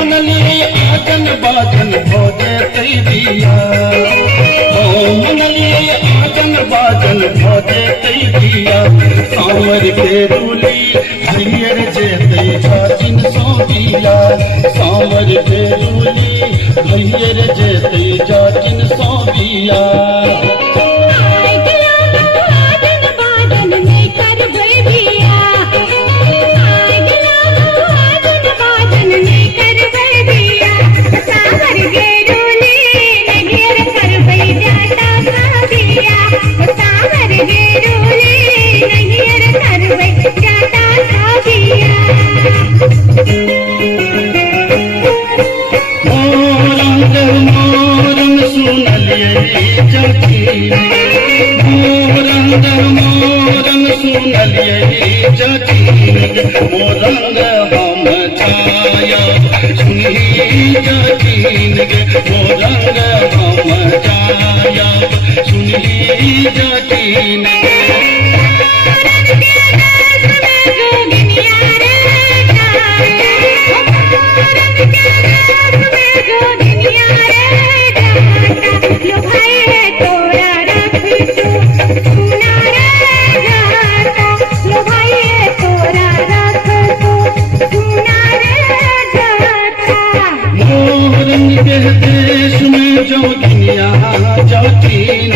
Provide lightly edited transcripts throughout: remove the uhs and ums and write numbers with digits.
मनली आजन बाजन भोजे तैबिया, मनली आजन बाजन भोजे तैबिया, सांवर के रूली हरियर जेते जाचिन सोबिया, सांवर के रूली हरियर जेते जाचिन सोबिया। मोरंग सुनलिए जतीन मोरंग हम छाया सुनी जतीन गे मोरंग हम छाया सुनी जतीन देश में जोगिनिया जातीन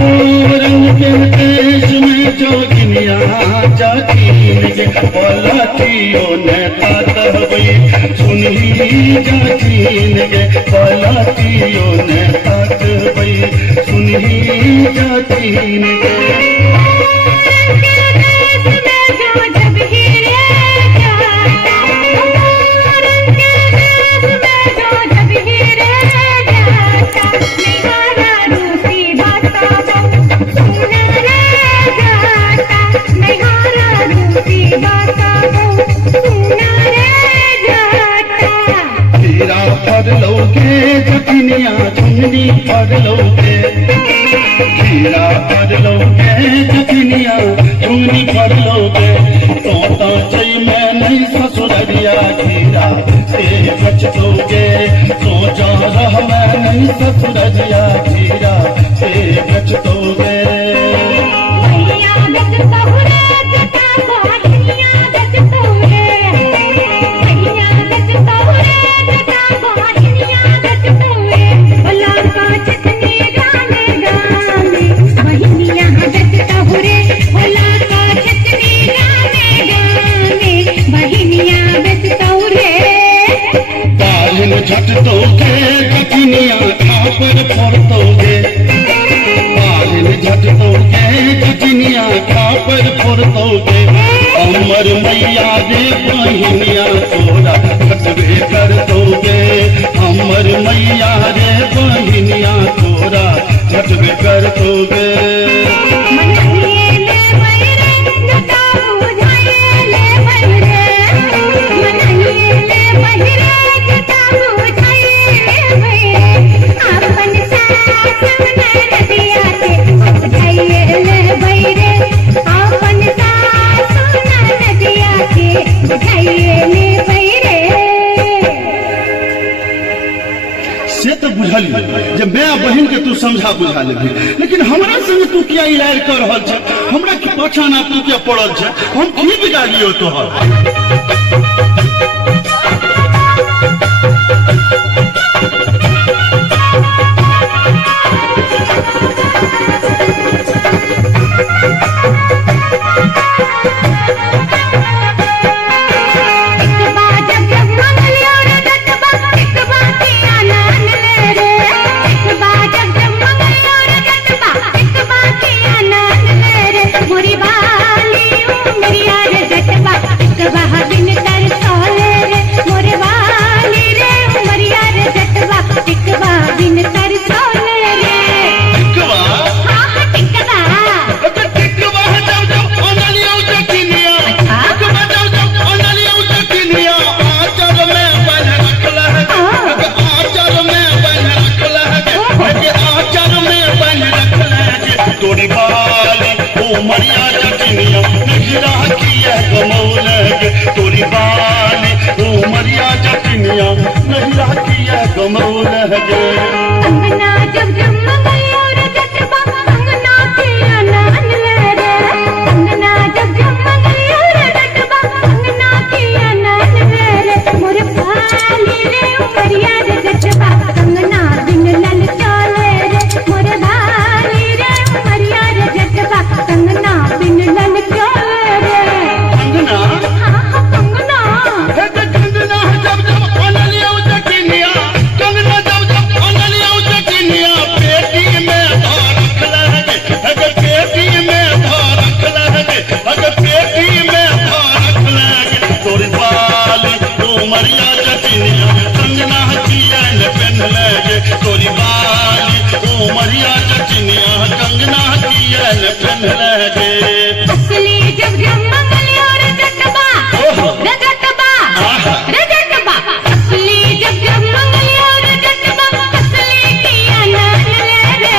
मोरंग के देश में जोगिनिया जातीन गे पलटियो ने तातबई सुनही जातीन गे पलटियो ने तातबई सुनही जातीन गे। पढ़ लोगे जतीनिया झुमनी पढ़ लोगे खीरा पढ़ लोगे जतीनिया झुमनी पढ़ लोगे तोता चई मैं नहीं ससुररिया खीरा ते बच दोगे तो जा रह मैं नहीं ससुररिया खीरा ते बच दोगे। झट दोगे जतीनिया खापर फोड़ दोगे बालिन झट दोगे जतीनिया खापर फोड़ दोगे अमर मैया रे बहिनिया तोरा खटबे कर दोगे अमर मैया रे बहिनिया तोरा खटबे कर दोगे। से तो बुझल जब मैं बहन के तू समझा बुझा लेबी लेकिन हमरा संग तू किया इलाज कर रहल छ हमरा की पहचान आप तू के पड़ल छ हम की बिगाड़ियो तोहर। मेरी बाली मेरी यार जटबा कमरू लहगे अंगना जब जब मंगल और जटबा अंगना के अनन ले रे अंगना जब जब मंगल और जटबा अंगना के अनन ले रे मोर भाली रे उमरिया रे जटबा अंगना बिन लल चले रे मोर भाली रे उमरिया रे जटबा अंगना बिन लल चले रे अंगना हाँ अंगना है तो कंगना जब जब अनलिया उजकिनिया कंगना जब जब अनलिया उजकिनिया पेटी में धारख लहगे अगर पेटी में धारख लहगे अगर पेटी में धारख लहगे तोरी बाली उमरिया जकिनिया कंगना जियन पेन लगे तोरी बाली उमरिया जकिनिया कंगना जियन पेन लगे असली जब जब मंगल और जटबा रे जटबा रे जटबा असली जब जब मंगल और जटबा असली किया नान ले रे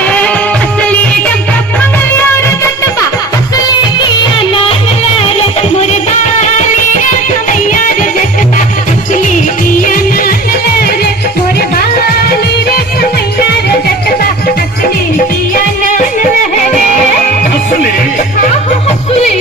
असली जब जब मंगल और जटबा असली किया नान ले रे मोरे बाली रे समैया रे जटबा असली किया नान ले रे मोरे बाली रे समैया रे जटबा असली किया नान ले रे असली असली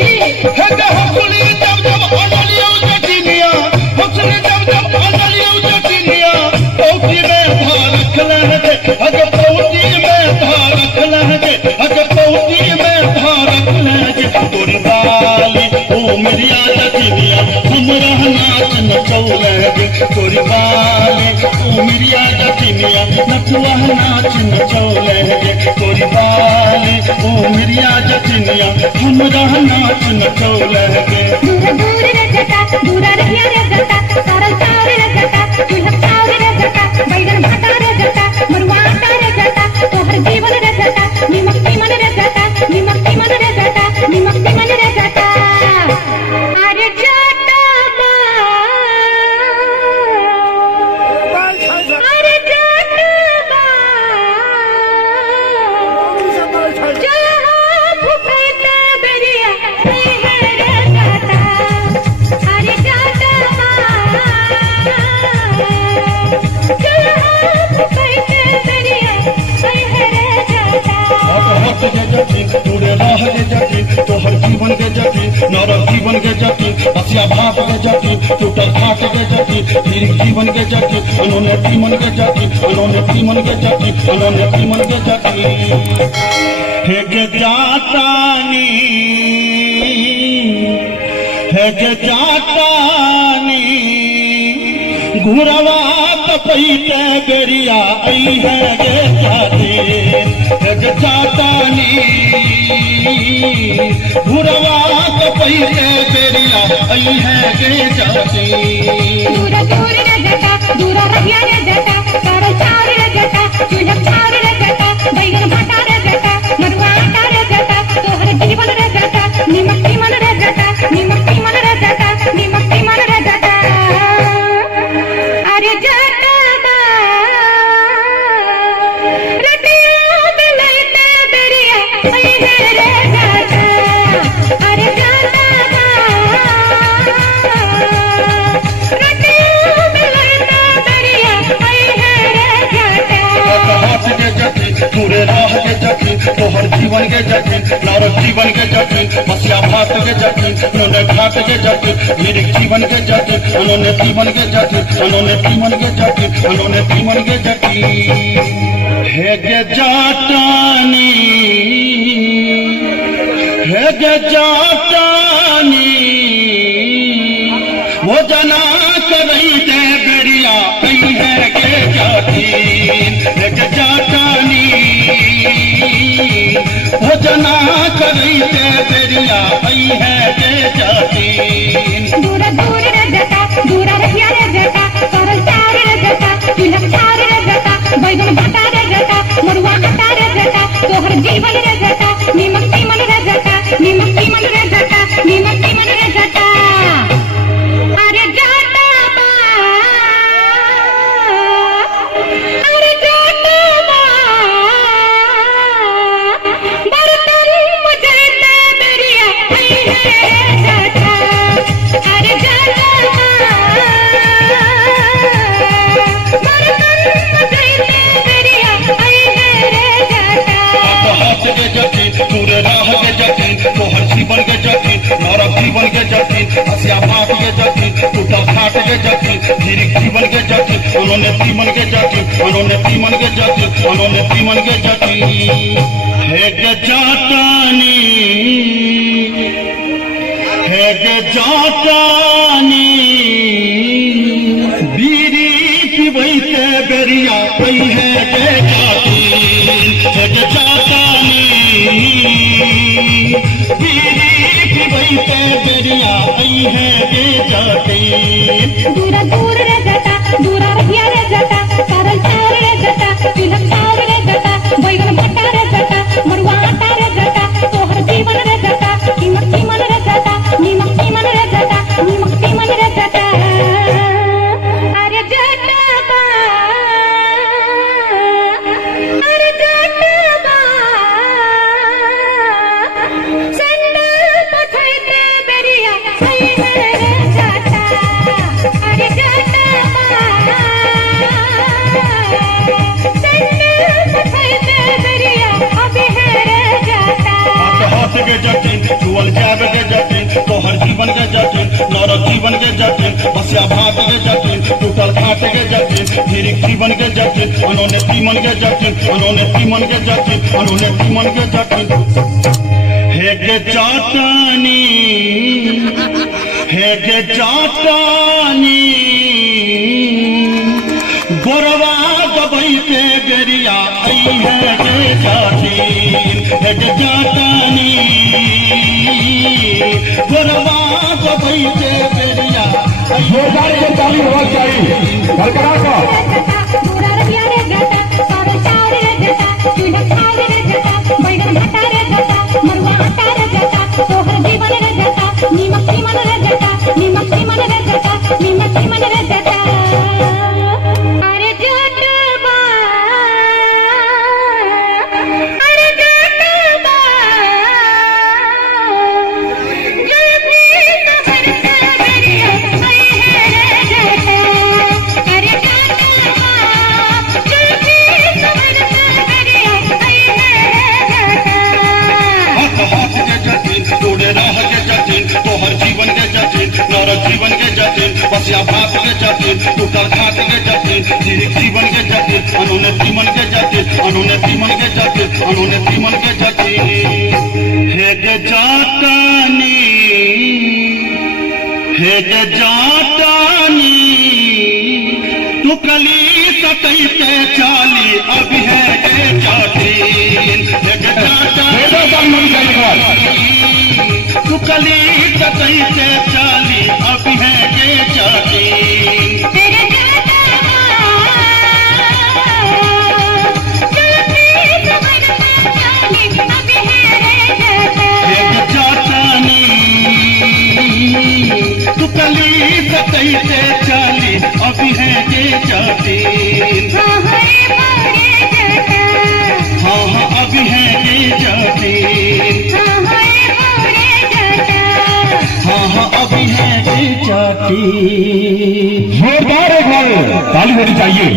है तो हसली जब जब अनलिया उजकिनिया हसली जब जब अनलिया उजकिनिया पौती में धारख लहगे अगर पौती में धारख लहगे अगर पौती में धारख लहगे तोरी बाली ओ मिरिया जकिनिया हमरा नाच नचौ लहगे तोरी बाली ओ मिरिया जकिनिया नचुआ नाच नचौ लहगे तोरी बाली ओ मिरिया जकिनिया हमरा नाच नचौ लहगे दूर दूर रे जटा दूर रहिया रे जटा सरल चाव रे जटा चूल्हा चाव रे जटा बैगन भाटा रे जटा मरुआ आटा रे जटा तोहर जीवन रे जटा निमक्ति मन रे जटा निमक्ति मन रे जटा निमक्ति मन रे जटा अरे जटा अरे जटा जहाँ फुकैते बेरिया है रे जटा अरे जटा जहाँ फुकैते बेरिया है रे जटा हट के जटी तोरे राह के जटी तोहर जीवन के जटी नरक जीवन के जटी बसिया भाप के जटी टूटल खाट के जटी फिर जीवन के जटी अनोने जीवन के जटी अनोने जीवन के जटी अनोने जीवन के जटी हे के जातानी हे के जातानी घुरवा कपैते बेरिया आई है गे जाती हे के जातानी घुरवा कपैते बेरिया आई है गे जाती दूर दूर रे जटा दूर रहिया रे जटा सरल चाव रे जटा चूल्हा चाव रे जटा बैगन भाटा रे जटा मरुआ आटा रे जटा तोहर जीवन रे जटा निमक्ति मन रे जटा निमक्ति मन रे जटा निमक्ति मन रे जटा अरे जटा रतिया दिलैते बेरिया आई है रे जटा अरे जटा रतिया दिलैते बेरिया आई है रे जटा हाथ के जटी तोरे राह के जटी तोहर जीवन के जटी नरक जीवन के जटी बसिया भात के जटी अनोने घाट के जटी मेरे जीवन के जटी अनोने जीवन के जटी अनोने जीवन के जटी अनोने जीवन के जटी हे गे जाटानी हे गे जाटानी वो जना करई दे बेरिया आई है गे जाती हे गे जाटानी वो जना करई दे बेरिया आई है गे जाती दूर दूर रे जटा दूर रहिया रे जटा सरल चाव रे जटा चूल्हा चाव रे जटा बैगन भाटा रे जटा मरुआ आटा रे जटा तोहर जीवन रे जटा निमक्ति मन रे जटा निमक्ति मन रे जटा निमक्ति मन रे जटा अरे जटा अरे जटा बर्तन मुझे दे बेरिया आई है रे जटा अरे जटा बर्तन धीरे जीवन के जाति उन्होंने तीमन के जाति उन्होंने तीमन के जाति उन्होंने तीमन के जाति है गे जाटानी है गे जाटानी बीरी पिबैते बेरिया पई है गे जाति है गे जाटानी बीरी पिबैते बेरिया पई है गे जाति दूरा दूर रे जटा दूरा रहिया रे जटा सरल चार रे जटा तिलक चार रे जटा बैगन भट्टा रे जटा मड़ुआ आटा रे जटा तोहर जीवन रे जटा कीमत कीमन रे जटा नीमक कीमन रे जटा नीमक कीमन रे जटा अरे जटा बा अरे जटा बा संदल पथैते बेरिया सही है रे जटा अरे जटा बा संदल पथैते बेरिया अभी है रे जटा हाथ के जटिन चुअल जाब के जटिन तोहर जीवन के जटिन नर जीवन के जटिन बसिया भात के जटिन टूटल घाट के जटिन धीरे जीवन के जटिन उन्होंने तीमन के जटिन उन्होंने तीमन के जटिन उन्होंने तीमन के जटिन हे गे जाटानी हे गे जाटानी गोरवा दबैते गरिया आई है गे जाटिन हे गे जाटानी गोरवा दबैते गरिया जोरदार से ताली होना चाहिए बरकरार का दूरा रहिया रे जटा सरल चार रे जटा तिलक चार रे जटा बैगन भट्टा रे जटा मड़ुआ आटा रे जटा तोहर जीवन रे जटा नीमक कीमन रे जटा नीमक कीमन रे जटा नीमक कीमन रे जटा अरे जटबा अरे जटबा जल्दी सफर से बेरिया आई है रे जटा अरे जटबा जल्दी सफर से बेरिया आई है रे जटा हाथ के जटिन तोड़े राह के जटिन तोहर जीवन के जटिन नर जीवन के जटिन बसिया भात के जटिन टूटल घाट के जटिन धीरे जीवन के जटिन उन्होंने तीमन के जटिन उन्होंने तीमन के जटिन उन्होंने तीमन के जटिन हे गे जाटानी हे गे जाटानी तू कली सतैते चाली अब है गे जाटिन हे गे जाटानी तू कली सतैते चाली अब है गे जाटिन तेरे जटा जल्दी सफर से चाली अभी है रे जटा हे जाटानी तू कली सतैते चाली अब है गे जाटिन हाँ हाँ अब है गे जाटिन हाँ हाँ अभी है गे जाटिन जोरदार एक बार ताली होनी चाहिए